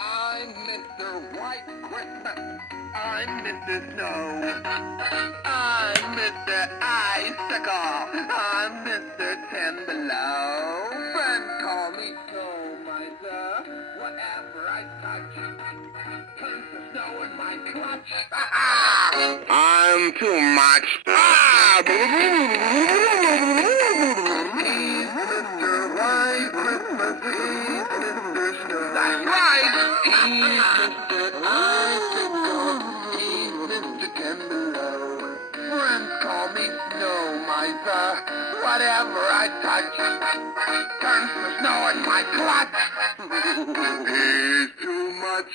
I'm Mr. White Christmas. I'm Mr. Snow. I'm Mr. Icicle. I'm Mr. Ten Below. Friends call me Snow Miser. Whatever I touch turns to snow in my clutch. I'm too much. He's Mr. White Christmas. He's Mr. Snow. That's right. He's Mr. Icicle. He's Mr. Ten Below. Friends call me Snow Miser. Whatever I touch turns to snow in my clutch. He's too much.